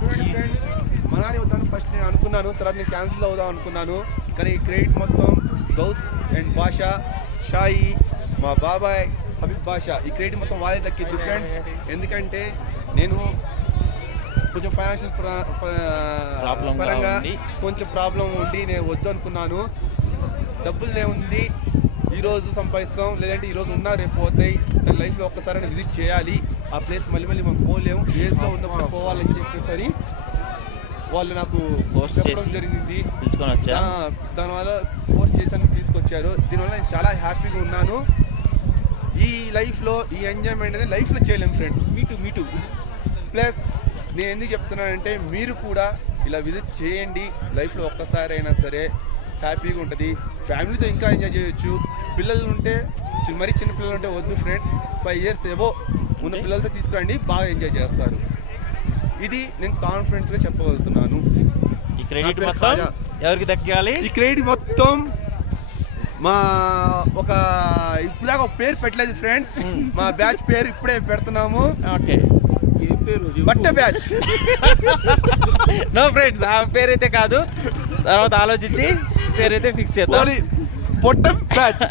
చూడండి friends, Manali వద్దాను first నేను అనుకున్నాను, తర్వాత నేను క్యాన్సిల్ అవుదాం అనుకున్నాను. కానీ ఈ క్రెడిట్ మొత్తం గౌస్ అండ్ బాషా, షాయి, మా బాబాయ్ హబీబ్ బాషా, ఈ క్రెడిట్ మొత్తం వాళ్ళే దక్కింది ఫ్రెండ్స్. ఎందుకంటే నేను కొంచెం ఫైనాన్షియల్ పరంగా కొంచెం ప్రాబ్లం ఉండి నేను వద్దు అనుకున్నాను. డబ్బులు ఏముంది, ఈరోజు సంపాదిస్తాం, లేదంటే ఈరోజు ఉన్నా రేపు పోతాయి. కానీ లైఫ్లో ఒక్కసారైనా విజిట్ చేయాలి ఆ ప్లేస్. మళ్ళీ మనం పోలేము, ఏజ్లో ఉన్నప్పుడు పోవాలని చెప్పేసరి వాళ్ళు నాకు చెప్పడం జరిగింది. దానివల్ల ఫోర్స్ చేసి తీసుకొచ్చారు. దీనివల్ల నేను చాలా హ్యాపీగా ఉన్నాను. ఈ లైఫ్లో ఈ ఎంజాయ్మెంట్ అనేది లైఫ్లో చేయలేము ఫ్రెండ్స్. మీటు ప్లస్ నేను ఎందుకు చెప్తున్నానంటే మీరు కూడా ఇలా విజిట్ చేయండి. లైఫ్లో ఒక్కసారి అయినా సరే హ్యాపీగా ఉంటుంది. ఫ్యామిలీతో ఇంకా ఎంజాయ్ చేయొచ్చు. పిల్లలు ఉంటే మరీ చిన్న పిల్లలు ఉంటే వద్దు ఫ్రెండ్స్. 5 years ఏవో ఉన్న పిల్లలతో తీసుకురండి, బాగా ఎంజాయ్ చేస్తారు. ఇది నేను కాన్ఫిడెన్స్గా చెప్పగలుగుతున్నాను. ఈ క్రెడిట్ మొత్తం ఎవరికి దక్కాలి? ఈ క్రెడిట్ మొత్తం మా ఒక ఇప్పుడు దాకా పేరు పెట్టలేదు ఫ్రెండ్స్. మా బ్యాచ్ పేరు ఇప్పుడే పెడుతున్నాము. ఓకే, బట్ట బ్యాచ్. నో ఫ్రెండ్స్, ఆ పేరైతే కాదు, తర్వాత ఆలోచించి పేరైతే ఫిక్స్ చేద్దాం. పొట్ట బ్యాచ్.